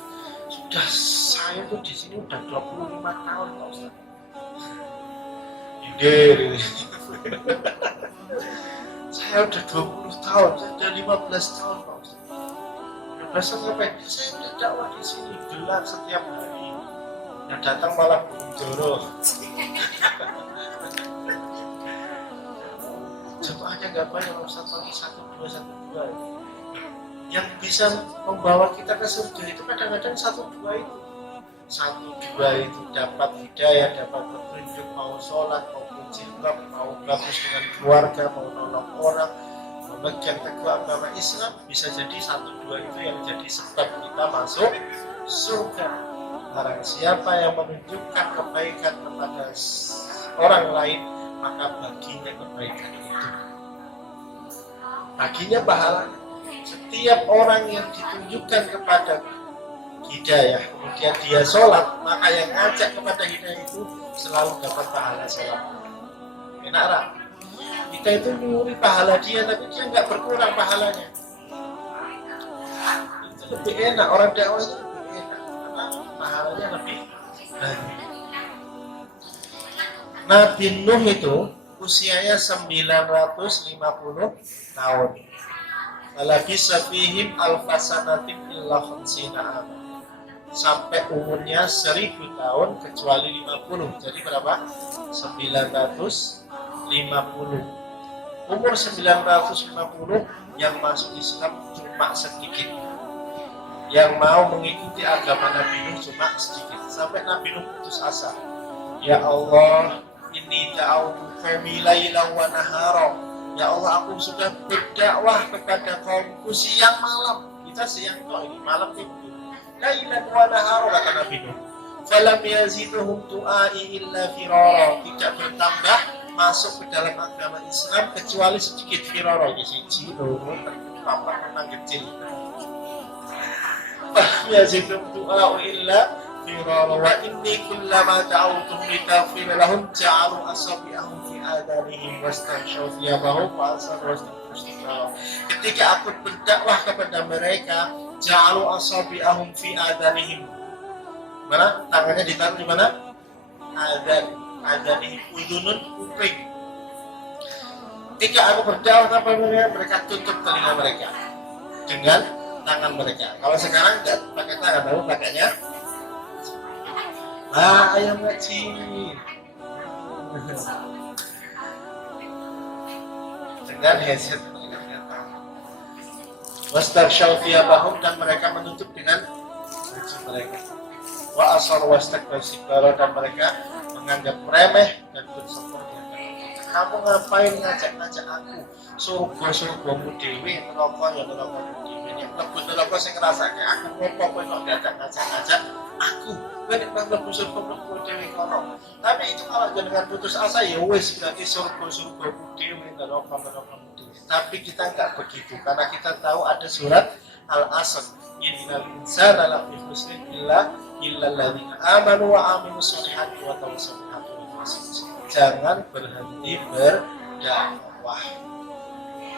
Saya tuh di sini udah 25 tahun Pak Ustaz. Saya udah 20 tahun, saya udah 15 tahun Pak Ustaz. Berasa sampai saya udah dakwah di sini gelar setiap hari. Yang datang malah Bundoro. Jemaahnya nggak banyak, Ustaz, lagi 1-2. Yang bisa membawa kita ke surga itu kadang-kadang 1-2 itu. 1-2 itu dapat hidayah, dapat petunjuk, mau sholat, mau jilbab, mau bagus dengan keluarga, mau nolong orang, memegang teguh agama Islam, bisa jadi 1-2 itu yang jadi sebab kita masuk surga. Barang siapa yang menunjukkan kebaikan kepada orang lain, maka baginya kebaikan itu, baginya pahalanya. Setiap orang yang ditunjukkan kepada hidayah, kemudian dia sholat, maka yang ngajak kepada hidayah itu selalu dapat pahala sholat. Enak lah. Kita itu nyuri pahala dia, tapi dia nggak berkurang pahalanya. Itu lebih enak, orang dakwah itu lebih enak, karena pahalanya lebih banyak. Nabi Nuh itu usianya 950 tahun. Walabisa fihim alfasanatin illa khamsina aman. Sampai umurnya 1000 tahun kecuali 50. Jadi berapa? 950. Umur 950 yang masuk Islam cuma sedikit. Yang mau mengikuti agama Nabi Nuh cuma sedikit. Sampai Nabi Nuh putus asa. Ya Allah, ini da'autu qaumi lailan wa nahara. Ya Allah, aku sudah berdakwah kepada kaumku siang malam. Kita siang kok, ini malam itu. Lailan wa nahara, kata Nabi Nuh. Falam yazidhum du'ai illa firara. Tidak bertambah masuk ke dalam agama Islam kecuali sedikit firara. Ini siji loro papat menang kecil. Falam yazidhum du'ai illa firara wa inni kullama da'awtuhum litaghfira lahum ja'alu asabi'ahum fi adanihim wastaghshaw thiyabahum wa asaru wastaghshaw. Ketika aku berdakwah kepada mereka, ja'alu asabi'ahum fi adanihim. Mana? Tangannya ditaruh di mana? Adanihim, udunun, kuping. Ketika aku berdakwah kepada mereka tutup telinga mereka dengan tangan mereka. Kalau sekarang tidak pakai tangan, baru pakainya ayam kecil dengan headset wastaghshaw thiyabahum, dan mereka menutup dengan baju mereka. Wa asar wastakbara, dan mereka menganggap remeh dan bersombong. Kamu ngapain ngajak-ngajak aku? Surga-surgamu dewi, neraka ya nerakamu dewi. Nek mlebu neraka sing ngrasake aku ngopo kowe kok ngajak-ngajak aku? Kowe nek mlebu surga mlebu dewi kono. Tapi itu kalau jenengan putus asa ya wis, berarti surga-surgamu dewi, neraka-nerakamu dewi. Tapi kita enggak begitu, karena kita tahu ada surat Al-Asr. Innal insana lafi khusrin illa alladziina aamanu wa 'amilus shalihati wa tawassaw bil haqqi wa tawassaw. Jangan berhenti berdakwah.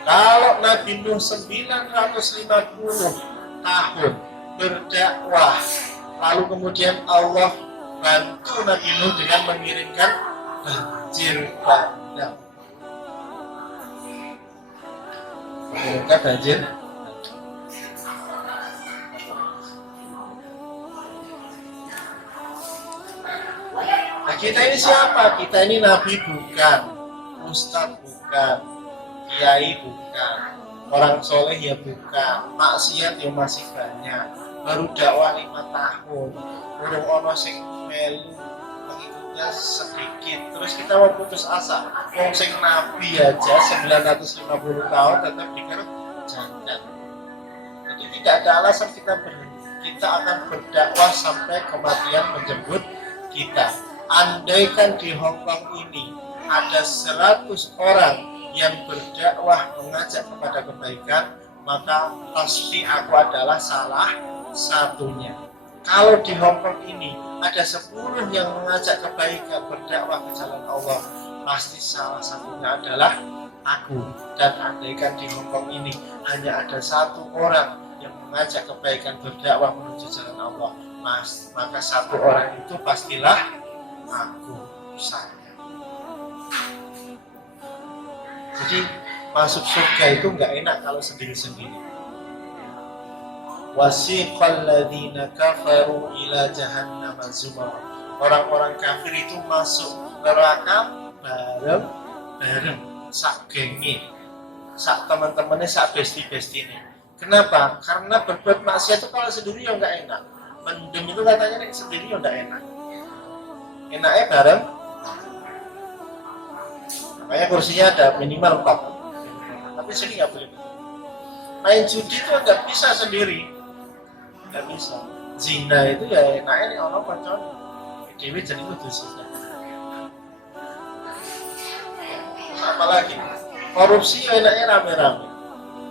Kalau Nabi Nuh 950 tahun berdakwah, lalu kemudian Allah bantu Nabi Nuh dengan mengirimkan banjir bandang. Mengirimkan banjir. Kita ini siapa? Kita ini Nabi bukan, Ustadz bukan, Kiai bukan, orang soleh ya bukan, maksiat ya masih banyak, baru dakwah 5 tahun, urung ono sing melu, pengikutnya sedikit, terus kita mau putus asa, wong sing Nabi aja 950 tahun tetap dikerjakan. Jadi tidak ada alasan kita berhenti, kita akan berdakwah sampai kematian menjemput kita. Andaikan di Hongkong ini ada 100 orang yang berdakwah mengajak kepada kebaikan, maka pasti aku adalah salah satunya. Kalau di Hongkong ini ada 10 yang mengajak kebaikan, berdakwah ke jalan Allah, pasti salah satunya adalah aku. Dan andaikan di Hongkong ini hanya ada 1 orang yang mengajak kebaikan, berdakwah menuju jalan Allah, maka 1 orang itu pastilah aku, saya. Jadi masuk surga itu nggak enak kalau sendiri-sendiri. Wasiqal ladzina kafaru ila jahannam zumara. Orang-orang kafir itu masuk neraka bareng-bareng, sak genge, sak teman-temannya, sak besti-bestine. Kenapa? Karena berbuat maksiat itu kalau sendiri ya nggak enak. Mendem itu katanya nih sendiri ya nggak enak. Enaknya bareng, makanya kursinya ada minimal 4, tapi sini nggak boleh. Main judi itu nggak bisa sendiri, nggak bisa. Zina itu ya enaknya nih orang pacaran, dewi jadi kudu zina. Apalagi korupsi ya enaknya rame-rame.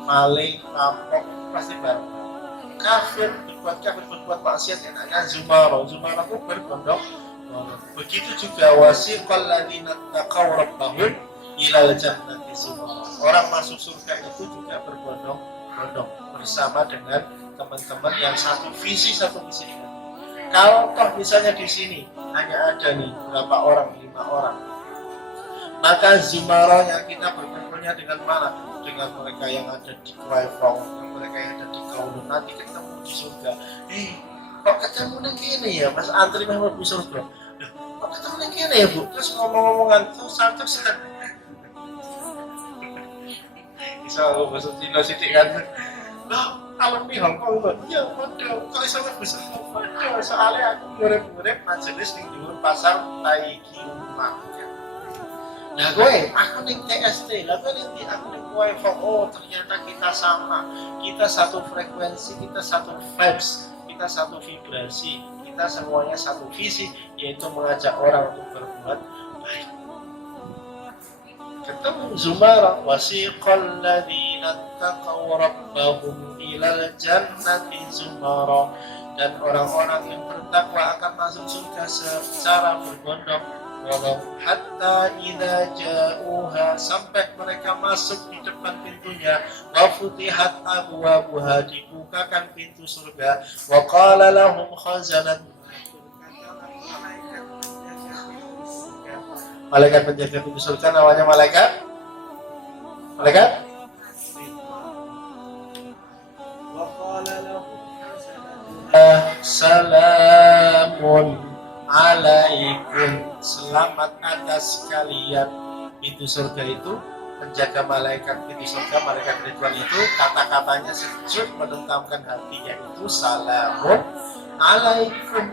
maling, rampok pasti bareng. Kafir berbuat maksiat yang namanya Zumarah itu berbondong. Begitu juga wasiqal ladzina taqaw rabbahum ilal jannati zumarah. Orang masuk surga itu juga berbondong-bondong bersama dengan teman-teman yang satu visi dengan. Kalau toh misalnya di sini hanya ada nih berapa orang, 5 orang, maka zumarah yang kita berkumpulnya dengan mana? Dengan mereka yang ada di Kwaifong, mereka yang ada di Kaulun, nanti ketemu di surga. Kok ketemu gini ya, Mas antri memang di surga. Kok ketemu gini ya, Bu? Terus ngomong-ngomongan terus bisa bahasa Cina sidik kan. Loh, kalau di Hongkong kok ya waduh, kalau sama bisa waduh, soalnya aku murid-murid majelis di dhuwur pasar Taikiuma. Nah gue, aku nih TST, lah gue nanti aku nih oh ternyata kita sama, kita satu frekuensi, kita satu vibes, kita satu vibrasi, kita semuanya satu visi, yaitu mengajak orang untuk berbuat baik. Ketemu Zumarah, wasiqal ladzina taqaw rabbahum ilal jannati zumarah, dan orang-orang yang bertakwa akan masuk surga secara berbondong. Walau hatta idza ja'uha, sampai mereka masuk di depan pintunya, wa futihat abwabuha, dibukakan pintu surga, wa qala lahum khazanat, malaikat penjaga pintu surga namanya malaikat wa qala lahum salamun alaikum, selamat atas kalian. Pintu surga itu, penjaga malaikat pintu surga, malaikat Ridwan itu kata-katanya sejuk menentamkan hati, yaitu salamun alaikum.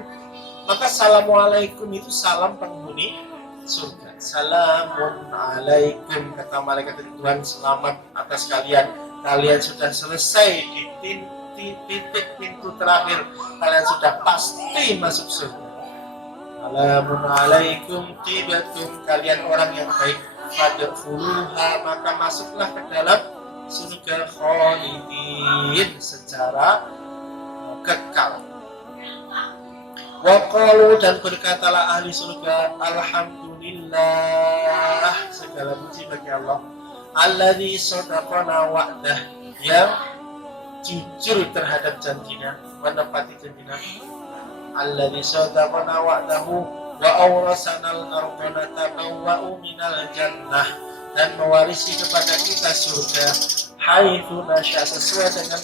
Maka salamualaikum itu salam penghuni surga. Salamun alaikum, kata malaikat Ridwan, selamat atas kalian. Kalian sudah selesai di titik pintu terakhir, kalian sudah pasti masuk surga. Salamun alaikum tibatum, kalian orang yang baik, fadkhuluha, maka masuklah ke dalam surga khalidin, secara kekal. Wa qalu, dan berkatalah ahli surga, alhamdulillah, segala puji bagi Allah, alladzi sadaqana wa'dah, yang jujur terhadap janjinya, menepati janjinya. Alladzi sadaqana wa'dahu wa awrasanal ardha natabawwa'u minal jannah, dan mewarisi kepada kita surga haitsu nasya, sesuai dengan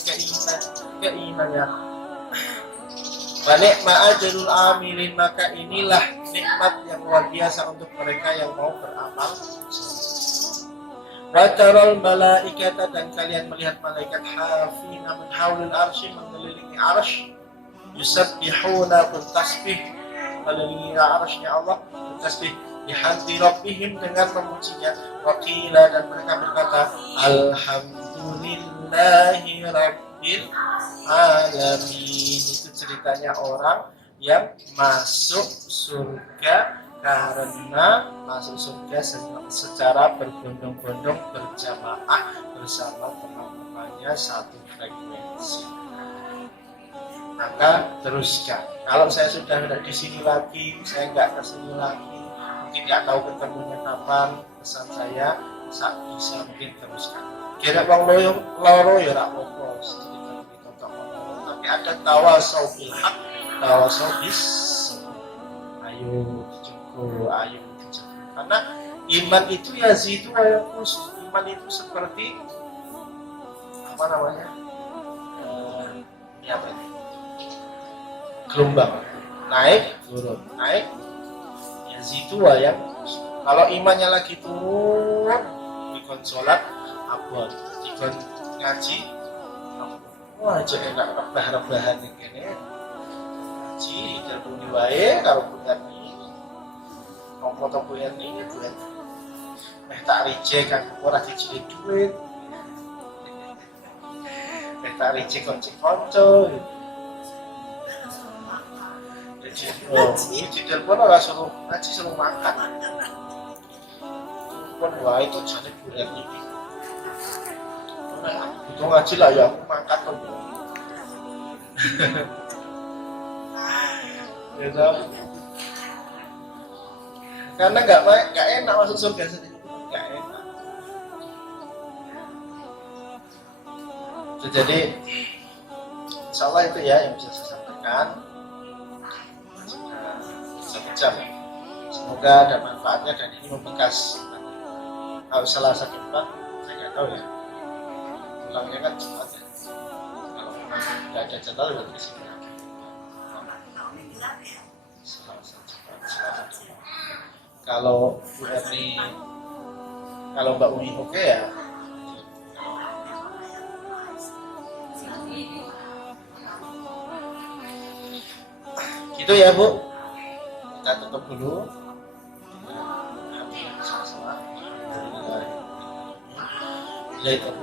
keinginannya. Wa ni'ma ajrul amilin, maka inilah nikmat yang luar biasa untuk mereka yang mau beramal. Wa taral malaikata, dan kalian melihat malaikat hafina min haulil arsy, mengelilingi arsy, yusabbihuna, bertasbih mengelilingi arasy-Nya Allah, bertasbih bihamdi rabbihim, dengan memujinya. Waqila, dan mereka berkata alhamdulillahi rabbil alamin. Itu ceritanya orang yang masuk surga karena masuk surga secara berbondong-bondong berjamaah bersama teman-temannya satu frekuensi. Maka teruskan. Kalau saya sudah tidak di sini lagi, saya nggak ke sini lagi, mungkin nggak tahu ketemunya kapan, pesan saya bisa mungkin teruskan. Kira bang loro ya rak apa, tapi ada tawasau bil haq, tawasau bis. Ayo cukup, ayo cukup. Karena iman itu yazidu wa yanqus. Iman itu seperti apa namanya? Apa ini? Gelombang, naik turun, naik, yazidu wa yanqus. Kalau imannya lagi turun, dikon sholat abon, dikon ngaji abon. Wah, aja enak rebah-rebahan ini. Ngaji dilebuni wae kalau punya ini, foto punya ini duit. Tak reject kan ora dicili duit. Tak reject konco. Ini di telepon orang suruh ngaji, suruh makan. Telepon wah itu jadi bulan ini. butuh ngaji lah ya, aku mangkat kok. Gitu. Karena nggak enak masuk surga sendiri, nggak enak. Jadi insya Allah itu ya yang bisa saya sampaikan. Satu jam. Semoga ada manfaatnya dan ini membekas. Kalau salah satu Pak, saya nggak tahu ya. Pulangnya kan cepat ya. Kalau memang nggak ada jadwal berarti sini. Kalau Bu Erni, kalau Mbak Umi oke ya. Gitu ya Bu, kita tutup dulu. Assalamualaikum warahmatullahi wabarakatuh.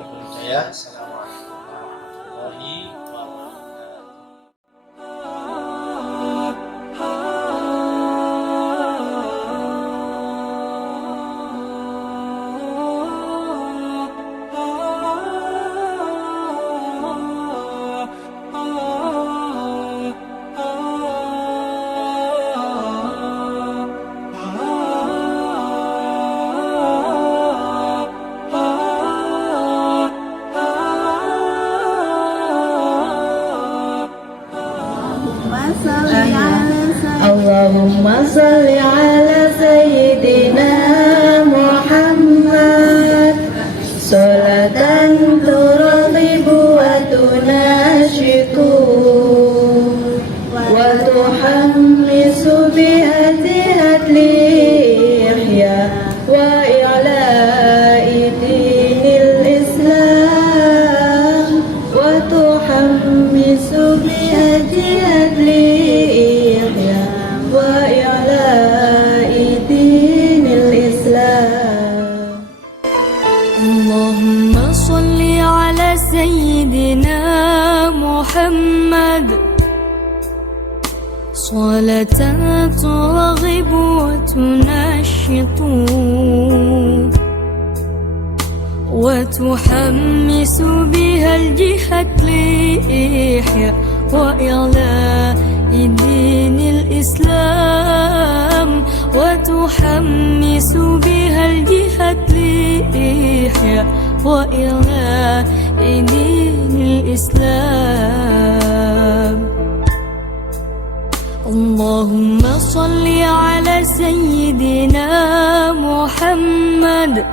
Allahumma salli ala Sayyidina Muhammad salatan turaghibu wa tunashiku wa tuhammisu bihatihat lihya wa i'la'i dinil Islam wa tuhammisu bihatihat lihya wa i'la'i dinil Islam. Allahumma salli ala Sayyidina Muhammad salatan turaghibu wa tunashitu wa tuhammisu biha al-jihad lihya wa i'la'i dinil Islam wa tuhammisu biha al-jihad lihya wa i'la'i dinil Islam. Allahumma salli ala Sayyidina Muhammad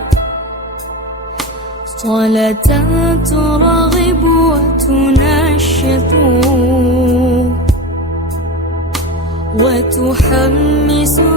salatan turaghibu wa tunashitu wa tuhammisu